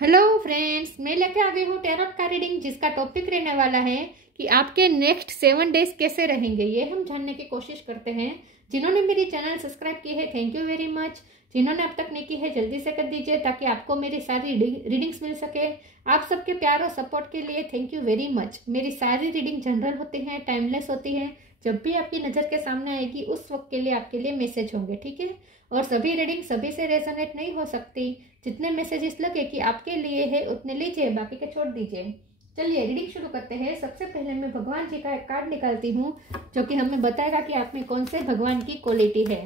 Hello friends, मैं लेके आ गई हूँ टैरोट का रीडिंग, जिसका टॉपिक रहने वाला है कि आपके नेक्स्ट 7 डेज कैसे रहेंगे। ये हम जानने की कोशिश करते हैं। जिन्होंने मेरी चैनल सब्सक्राइब की है, थैंक यू वेरी मच। जिन्होंने अब तक नहीं की है, जल्दी से कर दीजिए ताकि आपको मेरी सारी रीडिंग्स मिल सके। आप सबके प्यार और सपोर्ट के लिए थैंक यू वेरी मच। मेरी सारी रीडिंग जनरल होती है, टाइमलेस होती है। जब भी आपकी नज़र के सामने आएगी उस वक्त के लिए आपके लिए मैसेज होंगे, ठीक है। और सभी रीडिंग सभी से रेजोनेट नहीं हो सकती। जितने मैसेजेस लगे कि आपके लिए है उतने लीजिए, बाकी के छोड़ दीजिए। चलिए रीडिंग शुरू करते हैं। सबसे पहले मैं भगवान जी का एक कार्ड निकालती हूँ, जो कि हमें बताएगा कि आप में कौन से भगवान की क्वालिटी है।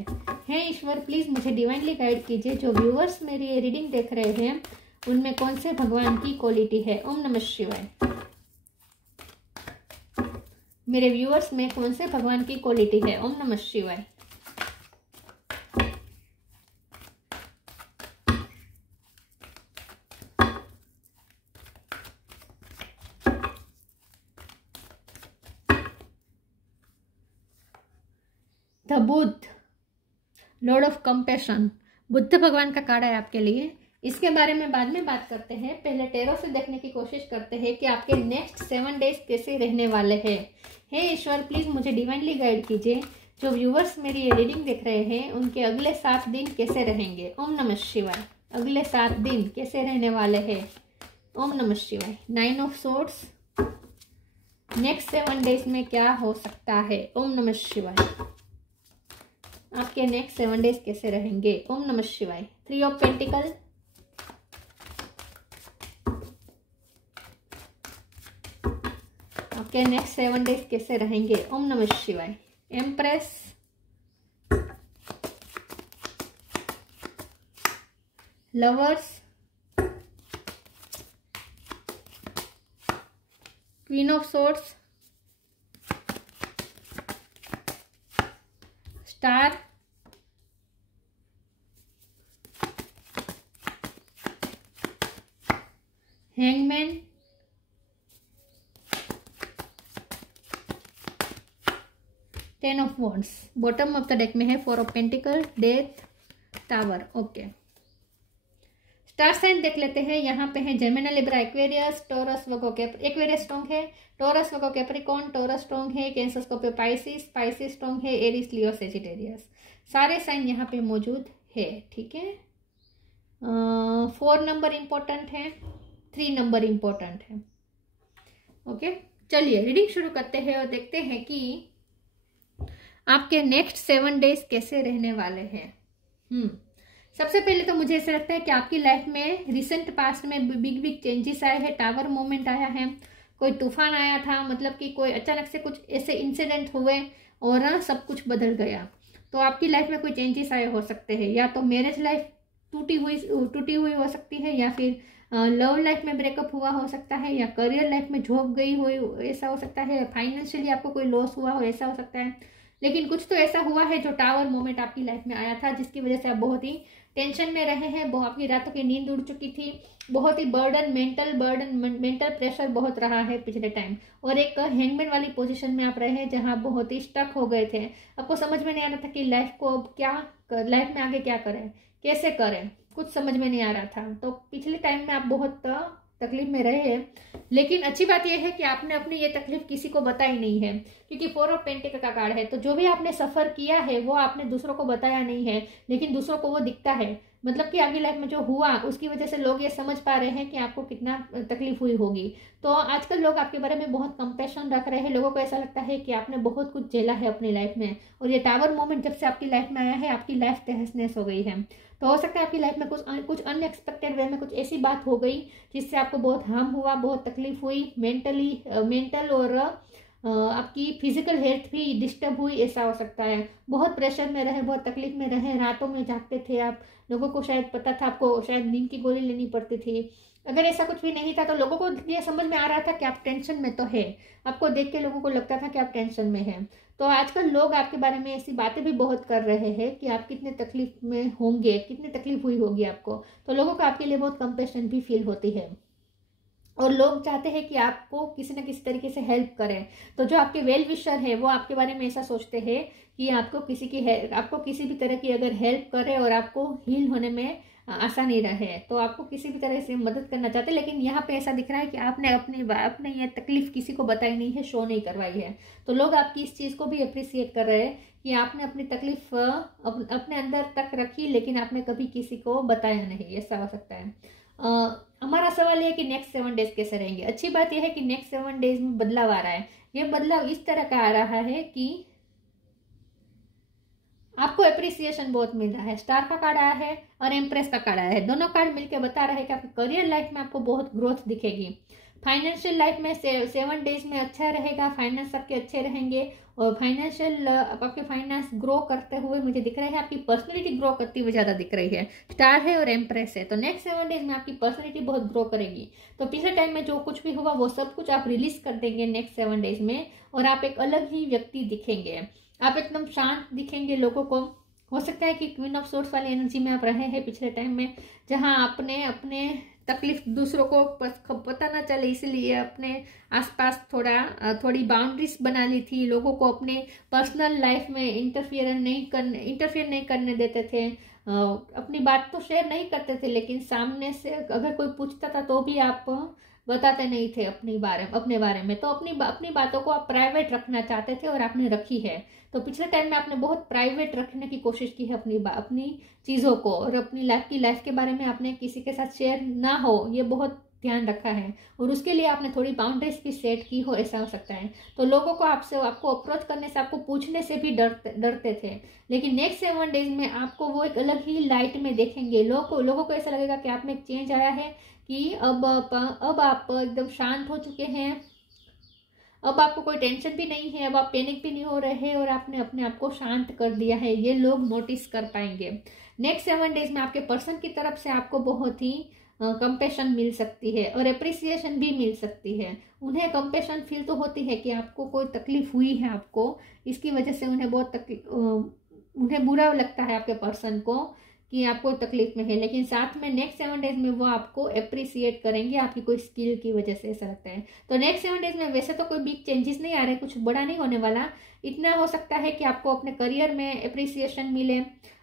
हे ईश्वर, प्लीज मुझे डिवाइनली गाइड कीजिए। जो व्यूअर्स मेरी ये रीडिंग देख रहे हैं उनमें कौन से भगवान की क्वालिटी है। ओम नमः शिवाय। मेरे व्यूअर्स में कौन से भगवान की क्वालिटी है। ओम नमः शिवाय। The Buddha, Lord of compassion, Buddha भगवान का कार्ड है आपके लिए। इसके बारे में बाद में बात करते हैं। पहले टैरो से देखने की कोशिश करते हैं कि आपके नेक्स्ट 7 डेज कैसे रहने वाले हैं। हे ईश्वर, प्लीज मुझे डिवाइनली गाइड कीजिए। जो व्यूवर्स मेरी ये रीडिंग देख रहे हैं उनके अगले 7 दिन कैसे रहेंगे। ओम नमः शिवाय। अगले 7 दिन कैसे रहने वाले हैं। ओम नमः शिवाय। 9 ऑफ सोर्ड्स, नेक्स्ट 7 डेज में क्या हो सकता है। ओम नमः शिवाय। आपके नेक्स्ट 7 डेज कैसे रहेंगे। ओम नमः शिवाय। 3 ऑफ पेंटिकल, आपके नेक्स्ट 7 डेज कैसे रहेंगे। ओम नमः शिवाय। Empress, lovers, queen of swords, star, hangman, 10 of wands. Bottom of the deck में है 4 of pentacle, death, tower. Okay, star sign देख लेते हैं। यहाँ पे है Gemini, Libra, Aquarius, Taurus, Virgo, Aquarius strong है, Taurus, Virgo, Capricorn, Taurus strong है, Cancer, Scorpio, Pisces, Pisces strong है, एरीज, लियो, सेजिटेरियस। सारे साइन यहाँ पे मौजूद है, ठीक है। 4 नंबर इंपॉर्टेंट है, 3 नंबर इंपॉर्टेंट है। ओके, चलिए रीडिंग शुरू करते हैं और देखते हैं कि आपके नेक्स्ट 7 डेज कैसे रहने वाले हैं। सबसे पहले तो मुझे ऐसा लगता है कि आपकी लाइफ में रिसेंट पास्ट में बिग बिग चेंजेस आए हैं। टावर मोमेंट आया है, कोई तूफान आया था, मतलब कि कोई अचानक से कुछ ऐसे इंसिडेंट हुए और सब कुछ बदल गया। तो आपकी लाइफ में कोई चेंजेस आए हो सकते हैं। या तो मैरिज लाइफ टूटी हुई हो सकती है, या फिर लव लाइफ में ब्रेकअप हुआ हो सकता है, या करियर लाइफ में जॉब गई हो ऐसा हो सकता है, फाइनेंशियली आपको कोई लॉस हुआ हो ऐसा हो सकता है। लेकिन कुछ तो ऐसा हुआ है जो टावर मोमेंट आपकी लाइफ में आया था, जिसकी वजह से आप बहुत ही टेंशन में रहे हैं। आपकी रातों की नींद उड़ चुकी थी, बहुत ही मेंटल प्रेशर बहुत रहा है पिछले टाइम। और एक हैंगमैन वाली पोजीशन में आप रहे हैं, जहां आप बहुत ही स्टक हो गए थे। आपको समझ में नहीं आ रहा था कि लाइफ को अब लाइफ में आगे क्या करें, कैसे करें, कुछ समझ में नहीं आ रहा था। तो पिछले टाइम में आप बहुत तकलीफ में रहे हैं। लेकिन अच्छी बात यह है कि आपने अपनी ये तकलीफ किसी को बताई नहीं है, क्योंकि 4 ऑफ पेंटिकल का कार्ड है। तो जो भी आपने सफर किया है वो आपने दूसरों को बताया नहीं है, लेकिन दूसरों को वो दिखता है। मतलब कि आपकी लाइफ में जो हुआ उसकी वजह से लोग ये समझ पा रहे हैं कि आपको कितना तकलीफ हुई होगी। तो आजकल लोग आपके बारे में बहुत कंपैशन रख रहे हैं। लोगों को ऐसा लगता है कि आपने बहुत कुछ झेला है अपनी लाइफ में, और ये टावर मोमेंट जब से आपकी लाइफ में आया है आपकी लाइफ तहस नहस हो गई है। तो हो सकता है आपकी लाइफ में कुछ अनएक्सपेक्टेड वे में कुछ ऐसी बात हो गई जिससे आपको बहुत हार्म हुआ, बहुत तकलीफ हुई, मेंटल और आपकी फिजिकल हेल्थ भी डिस्टर्ब हुई, ऐसा हो सकता है। बहुत प्रेशर में रहे, बहुत तकलीफ में रहे, रातों में जागते थे आप। लोगों को शायद पता था, आपको शायद नींद की गोली लेनी पड़ती थी। अगर ऐसा कुछ भी नहीं था तो लोगों को ये समझ में आ रहा था कि आप टेंशन में तो है। आपको देख के लोगों को लगता था कि आप टेंशन में हैं। तो आजकल लोग आपके बारे में ऐसी बातें भी बहुत कर रहे हैं कि आप कितने तकलीफ में होंगे, कितनी तकलीफ हुई होगी आपको। तो लोगों को आपके लिए बहुत कंपैशन भी फील होती है, और लोग चाहते हैं कि आपको किसी न किसी तरीके से हेल्प करें। तो जो आपके वेल विशर है वो आपके बारे में ऐसा सोचते हैं कि आपको किसी भी तरह की अगर हेल्प करे और आपको हील होने में आसानी रहे। तो आपको किसी भी तरह से मदद करना चाहते हैं, लेकिन यहाँ पे ऐसा दिख रहा है कि आपने अपने ये तकलीफ किसी को बताई नहीं है, शो नहीं करवाई है। तो लोग आपकी इस चीज़ को भी अप्रिसिएट कर रहे हैं कि आपने अपनी तकलीफ अपने अंदर तक रखी, लेकिन आपने कभी किसी को बताया नहीं। ऐसा हो सकता है। हमारा सवाल है कि नेक्स्ट 7 डेज कैसे रहेंगे। अच्छी बात यह है कि नेक्स्ट 7 डेज में बदलाव आ रहा है। ये बदलाव इस तरह का आ रहा है कि आपको एप्रिसिएशन बहुत मिल रहा है। स्टार का कार्ड आया है और एम्प्रेस का कार्ड आया है। दोनों कार्ड मिलकर बता रहे हैं कि आपकी करियर लाइफ में आपको बहुत ग्रोथ दिखेगी। फाइनेंशियल लाइफ में 7 डेज में अच्छा रहेगा, फाइनेंस आपके अच्छे रहेंगे और फाइनेंशियल आपके फाइनेंस ग्रो करते हुए मुझे दिख रहे हैं। आपकी पर्सनैलिटी ग्रो करती हुई ज़्यादा दिख रही है। स्टार है और एम्प्रेस है, तो नेक्स्ट 7 डेज में आपकी पर्सनैलिटी बहुत ग्रो करेगी। तो पिछले टाइम में जो कुछ भी हुआ वो सब कुछ आप रिलीज कर देंगे नेक्स्ट 7 डेज में, और आप एक अलग ही व्यक्ति दिखेंगे। आप एकदम शांत दिखेंगे लोगों को। हो सकता है कि क्वीन ऑफ सोर्ड्स वाली एनर्जी में आप रहे हैं पिछले टाइम में, जहां आपने अपने तकलीफ दूसरों को पता ना चले, इसलिए अपने आसपास थोड़ी बाउंड्रीज बना ली थी। लोगों को अपने पर्सनल लाइफ में इंटरफियर नहीं करने देते थे। अपनी बात तो शेयर नहीं करते थे, लेकिन सामने से अगर कोई पूछता था तो भी आप बताते नहीं थे अपने बारे में। तो अपनी बातों को आप प्राइवेट रखना चाहते थे और आपने रखी है। तो पिछले टाइम में आपने बहुत प्राइवेट रखने की कोशिश की है अपनी चीज़ों को, और अपनी लाइफ के बारे में आपने किसी के साथ शेयर ना हो, ये बहुत ध्यान रखा है। और उसके लिए आपने थोड़ी बाउंड्रीज भी सेट की हो, ऐसा हो सकता है। तो लोगों को आपको अप्रोच करने से, आपको पूछने से भी डरते थे, लेकिन नेक्स्ट 7 डेज में आपको वो एक अलग ही लाइट में देखेंगे। लोगों को ऐसा लगेगा कि आप में एक चेंज आया है, कि अब आप एकदम शांत हो चुके हैं। अब आपको कोई टेंशन भी नहीं है, अब आप पैनिक भी नहीं हो रहे हैं, और आपने अपने आप को शांत कर दिया है। ये लोग नोटिस कर पाएंगे। नेक्स्ट 7 डेज में आपके पर्सन की तरफ से आपको बहुत ही कंपेशन मिल सकती है और एप्रिसिएशन भी मिल सकती है। उन्हें कंपेशन फील तो होती है कि आपको कोई तकलीफ हुई है, आपको इसकी वजह से उन्हें बुरा लगता है आपके पर्सन को कि आप कोई तकलीफ में है, लेकिन साथ में नेक्स्ट 7 डेज में वो आपको अप्रिसिएट करेंगे आपकी कोई स्किल की वजह से, ऐसा लगता है। तो नेक्स्ट 7 डेज में वैसे तो कोई बिग चेंजेस नहीं आ रहे, कुछ बड़ा नहीं होने वाला। इतना हो सकता है कि आपको अपने करियर में अप्रिसिएशन मिले,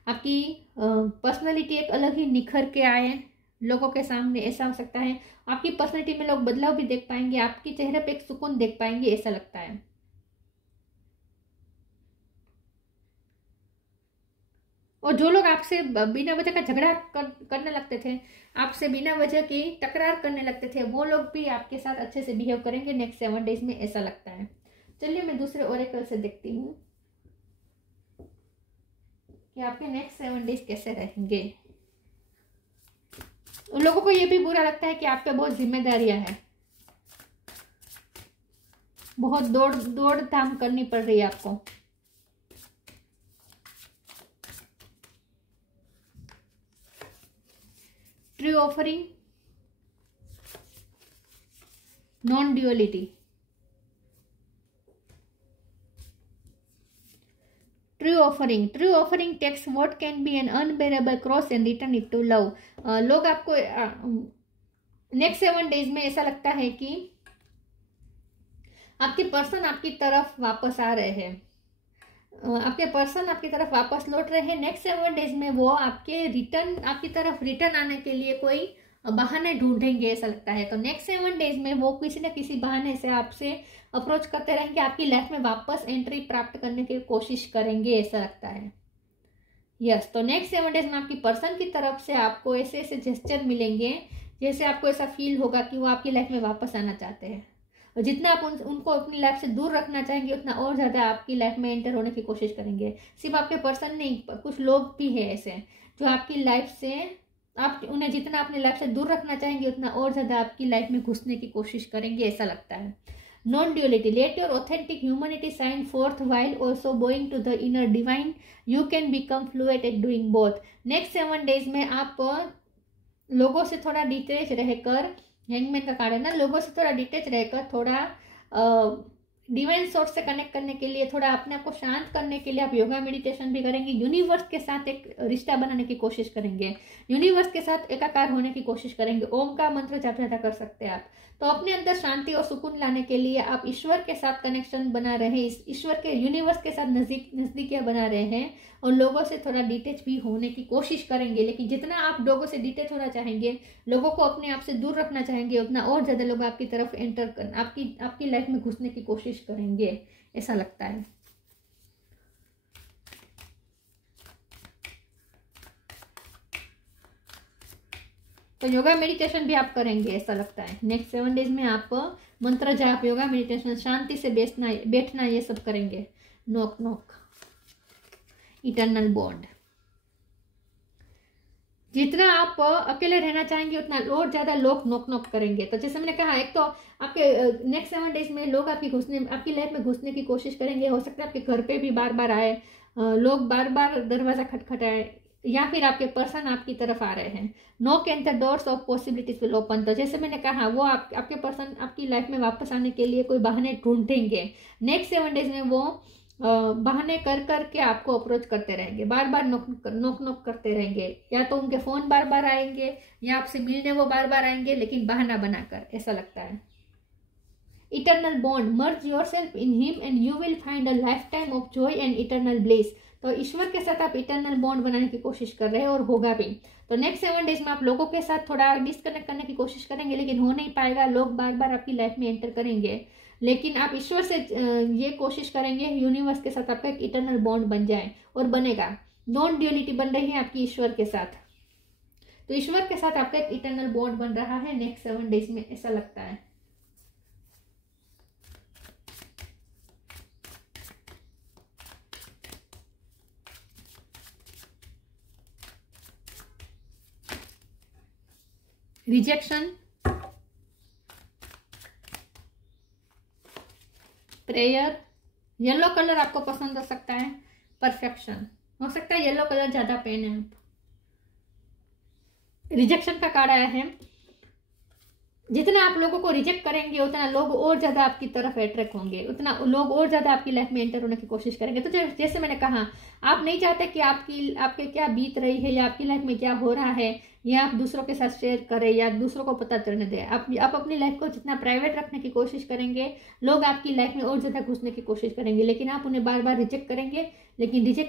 आपकी पर्सनैलिटी एक अलग ही निखर के आए लोगों के सामने, ऐसा हो सकता है। आपकी पर्सनैलिटी में लोग बदलाव भी देख पाएंगे, आपके चेहरे पे एक सुकून देख पाएंगे, ऐसा लगता है। और जो लोग आपसे बिना वजह का झगड़ा करने लगते थे, आपसे बिना वजह की तकरार करने लगते थे, वो लोग भी आपके साथ अच्छे से बिहेव करेंगे नेक्स्ट 7 डेज में, ऐसा लगता है। चलिए मैं दूसरे ओरेकल से देखती हूँ कि आपके नेक्स्ट 7 डेज कैसे रहेंगे। उन लोगों को ये भी बुरा लगता है कि आप पे बहुत जिम्मेदारियां हैं, बहुत दौड़ धाम करनी पड़ रही है आपको। True offering, non duality, true offering takes what can be an unbearable cross and return it to love. लोग आपको नेक्स्ट 7 डेज में ऐसा लगता है कि आपके पर्सन आपकी तरफ वापस आ रहे हैं, आपके पर्सन आपकी तरफ वापस लौट रहे हैं। नेक्स्ट 7 डेज में वो आपकी तरफ रिटर्न आने के लिए कोई बहाने ढूंढेंगे, ऐसा लगता है। तो नेक्स्ट 7 डेज में वो किसी न किसी बहाने से आपसे अप्रोच करते रहेंगे, आपकी लाइफ में वापस एंट्री प्राप्त करने की कोशिश करेंगे, ऐसा लगता है। यस, तो नेक्स्ट 7 डेज में आपकी पर्सन की तरफ से आपको ऐसे जेस्चर मिलेंगे जैसे आपको ऐसा फील होगा कि वो आपकी लाइफ में वापस आना चाहते हैं। और जितना आप उनको अपनी लाइफ से दूर रखना चाहेंगे, उतना और ज़्यादा आपकी लाइफ में एंटर होने की कोशिश करेंगे। सिर्फ आपके पर्सन नहीं, कुछ लोग भी हैं ऐसे जो आपकी लाइफ से, आप उन्हें जितना अपनी लाइफ से दूर रखना चाहेंगे, उतना और ज़्यादा आपकी लाइफ में घुसने की कोशिश करेंगे, ऐसा लगता है। Non duality, let your authentic humanity shine forth while also going to the inner divine, you can become fluent at doing both. Next 7 days में आप लोगों से थोड़ा डिटेच रहकर, हैंगमैन का कार्ड है ना, लोगों से थोड़ा डिटेच रहकर, थोड़ा डिवाइन सोर्स से कनेक्ट करने के लिए, थोड़ा अपने आप को शांत करने के लिए आप योगा मेडिटेशन भी करेंगे। यूनिवर्स के साथ एक रिश्ता बनाने की कोशिश करेंगे, यूनिवर्स के साथ एकाकार होने की कोशिश करेंगे। ओम का मंत्र जाप ज़्यादा कर सकते हैं आप। तो अपने अंदर शांति और सुकून लाने के लिए आप ईश्वर के साथ कनेक्शन बना रहे हैं, ईश्वर के, यूनिवर्स के साथ नजदीकियां बना रहे हैं, और लोगों से थोड़ा डिटेच भी होने की कोशिश करेंगे। लेकिन जितना आप लोगों से डिटेच होना चाहेंगे, लोगों को अपने आप से दूर रखना चाहेंगे, उतना और ज़्यादा लोग आपकी तरफ एंटर कर आपकी लाइफ में घुसने की कोशिश करेंगे, ऐसा लगता है। तो योगा मेडिटेशन भी आप करेंगे ऐसा लगता है। नेक्स्ट 7 डेज में आप मंत्र जाप, योगा मेडिटेशन, शांति से बैठना ये सब करेंगे। Knock knock, eternal bond. जितना आप अकेले रहना चाहेंगे उतना और ज्यादा लोग नॉक नॉक करेंगे। तो जैसे मैंने कहा, एक तो आपके नेक्स्ट 7 डेज में लोग आपकी लाइफ में घुसने की कोशिश करेंगे। हो सकता है आपके घर पे भी बार बार आए, लोग बार बार दरवाजा खटखटाए, या फिर आपके पर्सन आपकी तरफ आ रहे हैं। Knock and the doors of possibilities will open. तो जैसे मैंने कहा, वो आपके पर्सन आपकी लाइफ में वापस आने के लिए कोई बहाने ढूंढेंगे। नेक्स्ट 7 डेज में वो बहाने कर के आपको अप्रोच करते रहेंगे, बार बार नॉक करते रहेंगे। या तो उनके फोन बार बार आएंगे, या आपसे मिलने वो बार बार आएंगे, लेकिन बहाना बनाकर, ऐसा लगता है। Eternal bond, merge yourself in him and you will find a life time of Joy and eternal bliss. तो ईश्वर के साथ आप इटर्नल बॉन्ड बनाने की कोशिश कर रहे हैं और होगा भी। तो नेक्स्ट 7 डेज में आप लोगों के साथ थोड़ा डिस्कनेक्ट करने की कोशिश करेंगे, लेकिन हो नहीं पाएगा। लोग बार बार आपकी लाइफ में एंटर करेंगे, लेकिन आप ईश्वर से ये कोशिश करेंगे यूनिवर्स के साथ आपका एक इटर्नल बॉन्ड बन जाए, और बनेगा। नॉन ड्यूअलिटी बन रही है आपकी ईश्वर के साथ। तो ईश्वर के साथ आपका एक इटर्नल बॉन्ड बन रहा है नेक्स्ट 7 डेज में, ऐसा लगता है। रिजेक्शन, प्रेयर, येलो कलर आपको पसंद हो सकता है। परफेक्शन, हो सकता है येलो कलर ज्यादा पहने आप। रिजेक्शन का कार्ड आया है। जितना आप लोगों को रिजेक्ट करेंगे उतना लोग और ज्यादा आपकी तरफ अट्रैक्ट होंगे, उतना लोग और ज्यादा आपकी लाइफ में एंटर होने की कोशिश करेंगे। तो जैसे मैंने कहा, आप नहीं चाहते कि आपके क्या बीत रही है या आपकी लाइफ में क्या हो रहा है, या आप दूसरों के साथ शेयर करें या दूसरों को पता चलने दें। आप अपनी लाइफ को जितना प्राइवेट रखने की कोशिश करेंगे, लोग आपकी लाइफ में और ज्यादा घुसने की कोशिश करेंगे, लेकिन आप उन्हें बार बार रिजेक्ट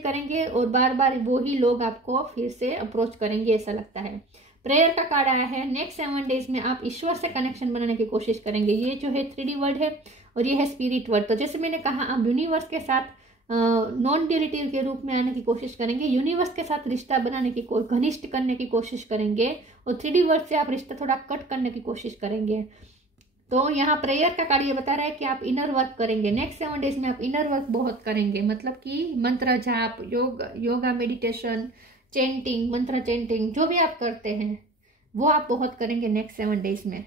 करेंगे और बार बार वही लोग आपको फिर से अप्रोच करेंगे, ऐसा लगता है। प्रेयर का कार्ड आया है। नेक्स्ट 7 डेज में आप ईश्वर से कनेक्शन बनाने की कोशिश करेंगे। ये जो है 3D वर्ड है और ये है स्पिरिट वर्ड। तो जैसे मैंने कहा, आप यूनिवर्स के साथ नॉन ड्यूअलिटी के रूप में आने की कोशिश करेंगे, यूनिवर्स के साथ रिश्ता बनाने की घनिष्ठ करने की कोशिश करेंगे, और 3D वर्ड से आप रिश्ता थोड़ा कट करने की कोशिश करेंगे। तो यहाँ प्रेयर का कार्ड ये बता रहा है कि आप इनर वर्क करेंगे। नेक्स्ट 7 डेज में आप इनर वर्क बहुत करेंगे, मतलब कि मंत्र जाप, योगा मेडिटेशन, चेंटिंग, मंत्र चेंटिंग, जो भी आप करते हैं वो आप बहुत करेंगे नेक्स्ट 7 डेज में।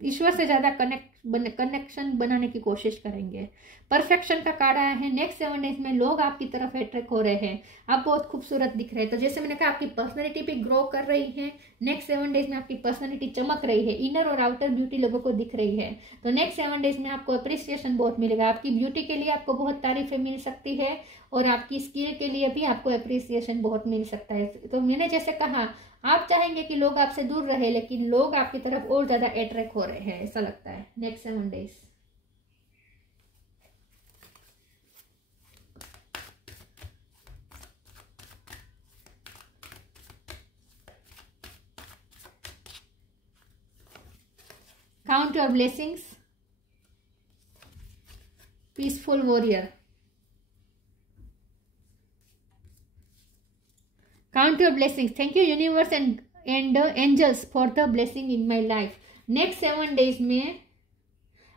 ईश्वर से ज्यादा कनेक्शन बनाने की कोशिश करेंगे। परफेक्शन का कार्ड आया है। नेक्स्ट 7 डेज में लोग आपकी तरफ अट्रैक्ट हो रहे हैं, आप बहुत खूबसूरत दिख रहे हैं। तो जैसे मैंने कहा, आपकी पर्सनैलिटी भी ग्रो कर रही है। नेक्स्ट 7 डेज में आपकी पर्सनैलिटी चमक रही है, इनर और आउटर ब्यूटी लोगों को दिख रही है। तो नेक्स्ट 7 डेज में आपको अप्रिसिएशन बहुत मिलेगा। आपकी ब्यूटी के लिए आपको बहुत तारीफें मिल सकती है, और आपकी स्किल के लिए भी आपको अप्रिसिएशन बहुत मिल सकता है। तो मैंने जैसे कहा, आप चाहेंगे कि लोग आपसे दूर रहे, लेकिन लोग आपकी तरफ और ज्यादा अट्रैक्ट हो रहे हैं, ऐसा लगता है next 7 days. Count your blessings, peaceful warrior, count your blessings, thank you universe and angels for the blessing in my life. Next 7 days में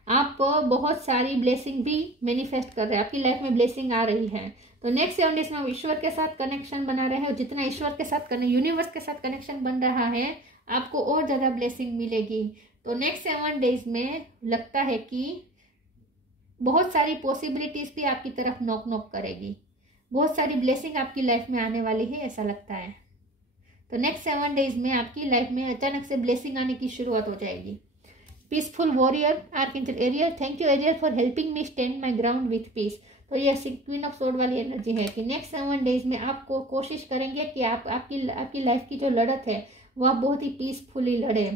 आप बहुत सारी ब्लेसिंग भी मैनिफेस्ट कर रहे हैं, आपकी लाइफ में ब्लेसिंग आ रही है। तो नेक्स्ट 7 डेज में आप ईश्वर के साथ कनेक्शन बना रहे हैं, और जितना ईश्वर के साथ यूनिवर्स के साथ कनेक्शन बन रहा है, आपको और ज्यादा ब्लेसिंग मिलेगी। तो नेक्स्ट 7 डेज में लगता है कि बहुत सारी पॉसिबिलिटीज भी आपकी तरफ नॉक करेगी, बहुत सारी ब्लेसिंग आपकी लाइफ में आने वाली है, ऐसा लगता है। तो नेक्स्ट 7 डेज में आपकी लाइफ में अचानक से ब्लेसिंग आने की शुरुआत हो जाएगी। Peaceful warrior, archangel Ariel, thank you Ariel for helping me stand my ground with peace. तो ये क्वीन ऑफ सोर्ड वाली एनर्जी है कि नेक्स्ट 7 डेज में आपको कोशिश करेंगे कि आपकी लाइफ की जो लड़त है वो आप बहुत ही पीसफुली लड़े।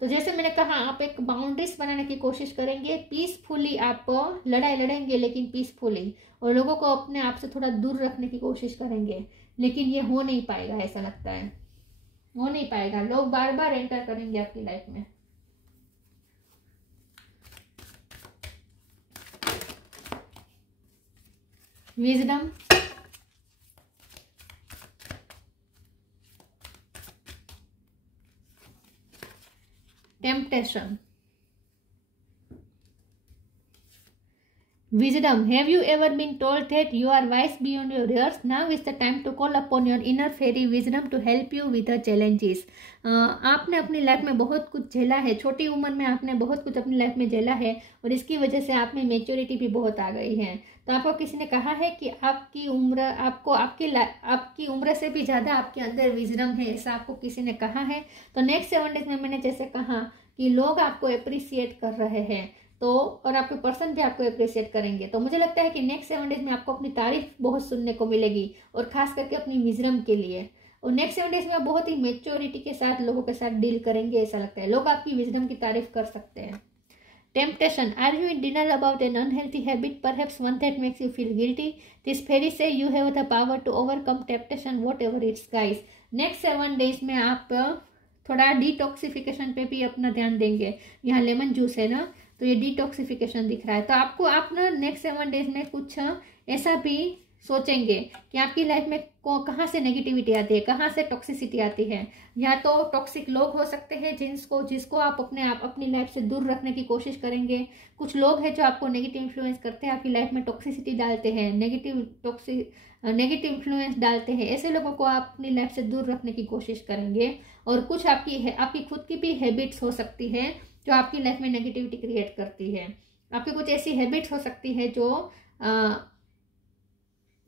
तो जैसे मैंने कहा, आप एक बाउंड्रीज बनाने की कोशिश करेंगे, पीसफुली आप लड़ाई लड़ेंगे लेकिन पीसफुली, और लोगों को अपने आप से थोड़ा दूर रखने की कोशिश करेंगे, लेकिन ये हो नहीं पाएगा, ऐसा लगता है हो नहीं पाएगा। लोग बार बार एंटर करेंगे आपकी लाइफ में। Wisdom, temptation, wisdom. Have you ever been told that you are wise beyond your years? Now is the time to call upon your inner fairy wisdom to help you with the challenges. आपने अपनी life में बहुत कुछ झेला है, छोटी उम्र में आपने बहुत कुछ अपनी लाइफ में झेला है, और इसकी वजह से आप में मेच्योरिटी भी बहुत आ गई है। तो आपको किसी ने कहा है कि आपकी उम्र, आपको आपकी उम्र से भी ज़्यादा आपके अंदर विजडम है, ऐसा आपको किसी ने कहा है। तो नेक्स्ट 7 डेज में मैंने जैसे कहा कि लोग आपको अप्रिसिएट कर रहे हैं, तो और आपके पर्सन भी आपको अप्रिशिएट करेंगे। तो मुझे लगता है कि नेक्स्ट 7 डेज में आपको अपनी तारीफ बहुत सुनने को मिलेगी, और खास करके अपनी विजडम के लिए। और नेक्स्ट 7 डेज में आप बहुत ही मेच्योरिटी के साथ लोगों के साथ डील करेंगे, ऐसा लगता है। लोग आपकी विजडम की तारीफ कर सकते हैं। Temptation, are you in denial about an unhealthy habit, perhaps one that makes you feel guilty? This fairy say you have the power to overcome temptation whatever it's guys. Next 7 days में आप थोड़ा detoxification पे भी अपना ध्यान देंगे। यहाँ lemon juice है ना, तो ये डिटॉक्सिफिकेशन दिख रहा है। तो आपको आप ना नेक्स्ट 7 डेज में कुछ ऐसा भी सोचेंगे कि आपकी लाइफ में कहाँ से नेगेटिविटी आती है, कहाँ से टॉक्सिसिटी आती है। या तो टॉक्सिक लोग हो सकते हैं जिसको आप अपनी लाइफ से दूर रखने की कोशिश करेंगे। कुछ लोग हैं जो आपको नेगेटिव इन्फ्लुएंस करते हैं, आपकी लाइफ में टॉक्सिसिटी डालते हैं, नेगेटिव इन्फ्लुएंस डालते हैं। ऐसे लोगों को आप अपनी लाइफ से दूर रखने की कोशिश करेंगे। और कुछ आपकी खुद की भी हैबिट्स हो सकती है जो आपकी लाइफ में नेगेटिविटी क्रिएट करती है। आपकी कुछ ऐसी हैबिट्स हो सकती है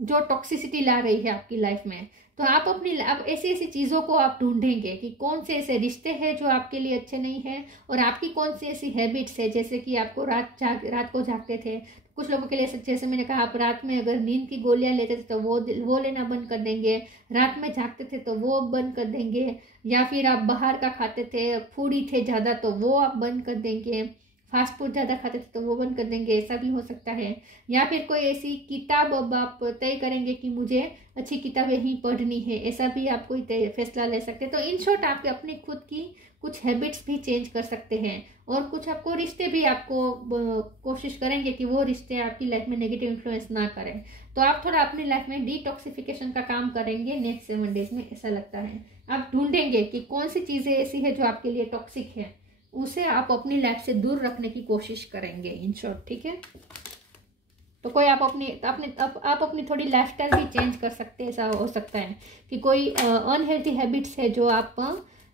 जो टॉक्सिसिटी ला रही है आपकी लाइफ में। तो आप ऐसी चीज़ों को आप ढूंढेंगे कि कौन से ऐसे रिश्ते हैं जो आपके लिए अच्छे नहीं हैं, और आपकी कौन सी ऐसी हैबिट्स है, जैसे कि आपको रात को जागते थे। कुछ लोगों के लिए जैसे मैंने कहा, आप रात में अगर नींद की गोलियां लेते थे तो वो लेना बंद कर देंगे, रात में जागते थे तो वो बंद कर देंगे, या फिर आप बाहर का खाते थे, फूडी थे ज़्यादा तो वो आप बंद कर देंगे, फास्ट फूड ज़्यादा खाते थे तो वो बंद कर देंगे, ऐसा भी हो सकता है। या फिर कोई ऐसी किताब अब आप तय करेंगे कि मुझे अच्छी किताबें ही पढ़नी है, ऐसा भी आप कोई फैसला ले सकते हैं। तो इन शॉर्ट आप अपनी खुद की कुछ हैबिट्स भी चेंज कर सकते हैं, और कुछ आपको रिश्ते भी आपको कोशिश करेंगे कि वो रिश्ते आपकी लाइफ में नेगेटिव इन्फ्लुएंस ना करें। तो आप थोड़ा अपनी लाइफ में डिटॉक्सिफिकेशन का काम करेंगे नेक्स्ट 7 डेज में, ऐसा लगता है। आप ढूंढेंगे कि कौन सी चीज़ें ऐसी है जो आपके लिए टॉक्सिक है, उसे आप अपनी लाइफ से दूर रखने की कोशिश करेंगे इन शॉर्ट, ठीक है। तो कोई आप अपनी थोड़ी लाइफस्टाइल भी चेंज कर सकते हैं। ऐसा हो सकता है कि कोई अनहेल्थी हैबिट्स है जो आप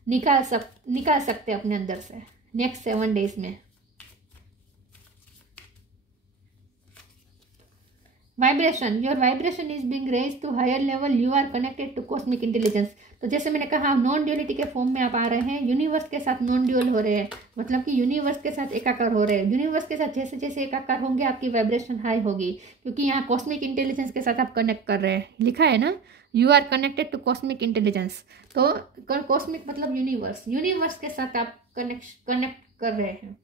निकाल सकते हैं अपने अंदर से नेक्स्ट 7 डेज में। Vibration, your vibration is being raised to higher level, you are connected to cosmic intelligence. तो जैसे मैंने कहा, नॉन ड्यूअलिटी के फॉर्म में आप आ रहे हैं, यूनिवर्स के साथ नॉन ड्यूअल हो रहे हैं, मतलब कि यूनिवर्स के साथ एकाकार हो रहे हैं। यूनिवर्स के साथ जैसे जैसे एकाकार होंगे आपकी वाइब्रेशन हाई होगी, क्योंकि यहाँ कॉस्मिक इंटेलिजेंस के साथ आप कनेक्ट कर रहे हैं। लिखा है ना, you are connected to cosmic intelligence. तो कॉस्मिक मतलब यूनिवर्स के साथ आप कनेक्ट कर रहे हैं।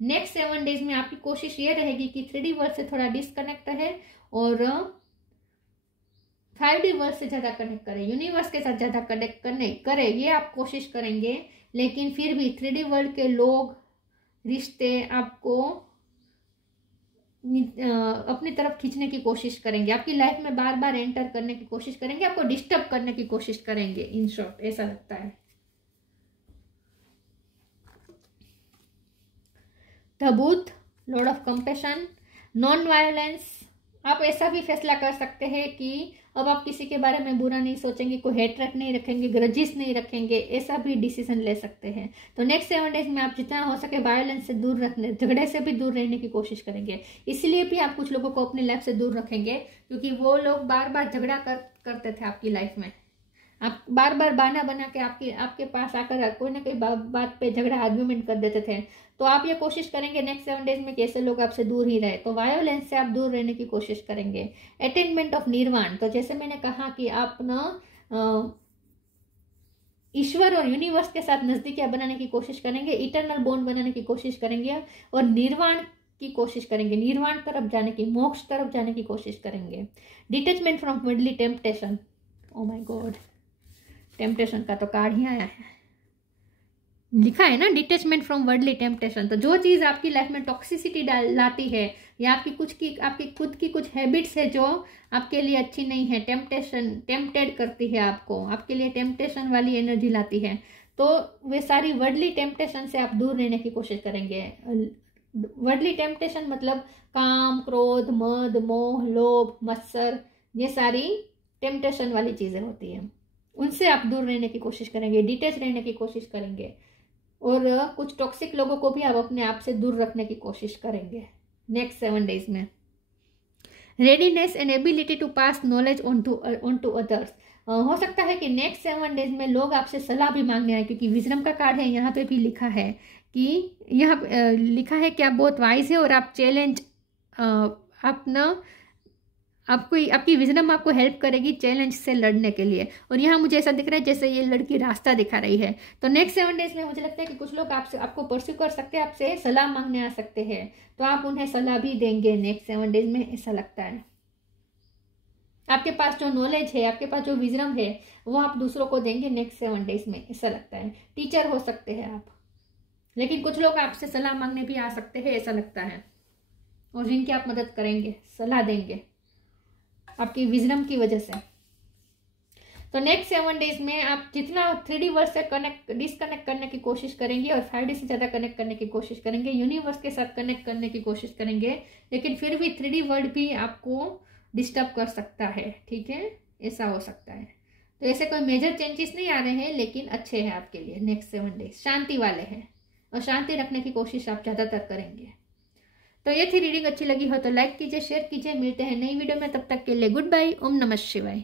नेक्स्ट 7 डेज में आपकी कोशिश ये रहेगी कि 3D वर्ल्ड से थोड़ा डिस्कनेक्ट रहे और 5D वर्ल्ड से ज़्यादा कनेक्ट करें, यूनिवर्स के साथ ज़्यादा कनेक्ट करें, ये आप कोशिश करेंगे। लेकिन फिर भी 3D वर्ल्ड के लोग, रिश्ते आपको अपनी तरफ खींचने की कोशिश करेंगे, आपकी लाइफ में बार बार एंटर करने की कोशिश करेंगे, आपको डिस्टर्ब करने की कोशिश करेंगे। इन शॉर्ट ऐसा लगता है। The Buddha, lord of compassion, non violence. आप ऐसा भी फैसला कर सकते हैं कि अब आप किसी के बारे में बुरा नहीं सोचेंगे, कोई हेट्रेट नहीं रखेंगे, ग्रजिस नहीं रखेंगे, ऐसा भी डिसीजन ले सकते हैं। तो नेक्स्ट 7 डेज में आप जितना हो सके वायलेंस से दूर रखने, झगड़े से भी दूर रहने की कोशिश करेंगे। इसलिए भी आप कुछ लोगों को अपनी लाइफ से दूर रखेंगे, क्योंकि वो लोग बार बार झगड़ा करते थे आपकी लाइफ में। आप बार बार बहाना बना के आपके पास आकर कोई ना कोई बात पे झगड़ा, आर्ग्यूमेंट कर देते थे। तो आप ये कोशिश करेंगे नेक्स्ट 7 डेज में कैसे लोग आपसे दूर ही रहे, तो वायोलेंस से आप दूर रहने की कोशिश करेंगे। अटेनमेंट ऑफ निर्वाण, तो जैसे मैंने कहा कि आप ना ईश्वर और यूनिवर्स के साथ नजदीकियां बनाने की कोशिश करेंगे, इटरनल बॉन्ड बनाने की कोशिश करेंगे और निर्वाण की कोशिश करेंगे, निर्वाण तरफ जाने की, मोक्ष तरफ जाने की कोशिश करेंगे। Detachment from worldly temptation, oh my God, temptation का तो कार्ड ही आया है, लिखा है ना डिटैचमेंट फ्रॉम वर्ल्डली टेम्पटेशन। तो जो चीज आपकी लाइफ में टॉक्सिसिटी लाती है या आपकी खुद की कुछ हैबिट्स है जो आपके लिए अच्छी नहीं है, टेम्पटेड करती है आपको, आपके लिए टेम्पटेशन वाली एनर्जी लाती है, तो वे सारी वर्ल्डली टेम्पटेशन से आप दूर रहने की कोशिश करेंगे। वर्ल्डली टेम्पटेशन मतलब काम, क्रोध, मद, मोह, लोभ, मत्सर, ये सारी टेम्पटेशन वाली चीजें होती हैं, उनसे आप दूर रहने की कोशिश करेंगे, डिटेच रहने की कोशिश करेंगे और कुछ टॉक्सिक लोगों को भी आप अपने आप से दूर रखने की कोशिश करेंगे नेक्स्ट 7 डेज में। Readiness and ability to pass knowledge on to others, हो सकता है कि नेक्स्ट 7 डेज में लोग आपसे सलाह भी मांगने आए, क्योंकि विजडम का कार्ड है, यहाँ पे भी लिखा है कि यहाँ लिखा है कि आप बहुत वाइज है और आप चैलेंज अपना आपकी विजडम आपको हेल्प करेगी चैलेंज से लड़ने के लिए। और यहाँ मुझे ऐसा दिख रहा है जैसे ये लड़की रास्ता दिखा रही है। तो नेक्स्ट 7 डेज में मुझे लगता है कि कुछ लोग आपको परस्यू कर सकते हैं, आपसे सलाह मांगने आ सकते हैं, तो आप उन्हें सलाह भी देंगे नेक्स्ट 7 डेज में, ऐसा लगता है। आपके पास जो नॉलेज है, आपके पास जो विजडम है, वो आप दूसरों को देंगे नेक्स्ट 7 डेज में, ऐसा लगता है। टीचर हो सकते हैं आप, लेकिन कुछ लोग आपसे सलाह मांगने भी आ सकते हैं, ऐसा लगता है, और जिनकी आप मदद करेंगे, सलाह देंगे आपकी विजडम की वजह से। तो नेक्स्ट 7 डेज में आप जितना 3D वर्ल्ड से डिस्कनेक्ट करने की कोशिश करेंगे और 5D से ज़्यादा कनेक्ट करने की कोशिश करेंगे, यूनिवर्स के साथ कनेक्ट करने की कोशिश करेंगे, लेकिन फिर भी 3D वर्ल्ड भी आपको डिस्टर्ब कर सकता है, ठीक है, ऐसा हो सकता है। तो ऐसे कोई मेजर चेंजेस नहीं आ रहे हैं, लेकिन अच्छे हैं आपके लिए नेक्स्ट 7 डेज, शांति वाले हैं और शांति रखने की कोशिश आप ज़्यादातर करेंगे। तो ये थी रीडिंग, अच्छी लगी हो तो लाइक कीजिए, शेयर कीजिए, मिलते हैं नई वीडियो में, तब तक के लिए गुड बाय, ओम नमः शिवाय।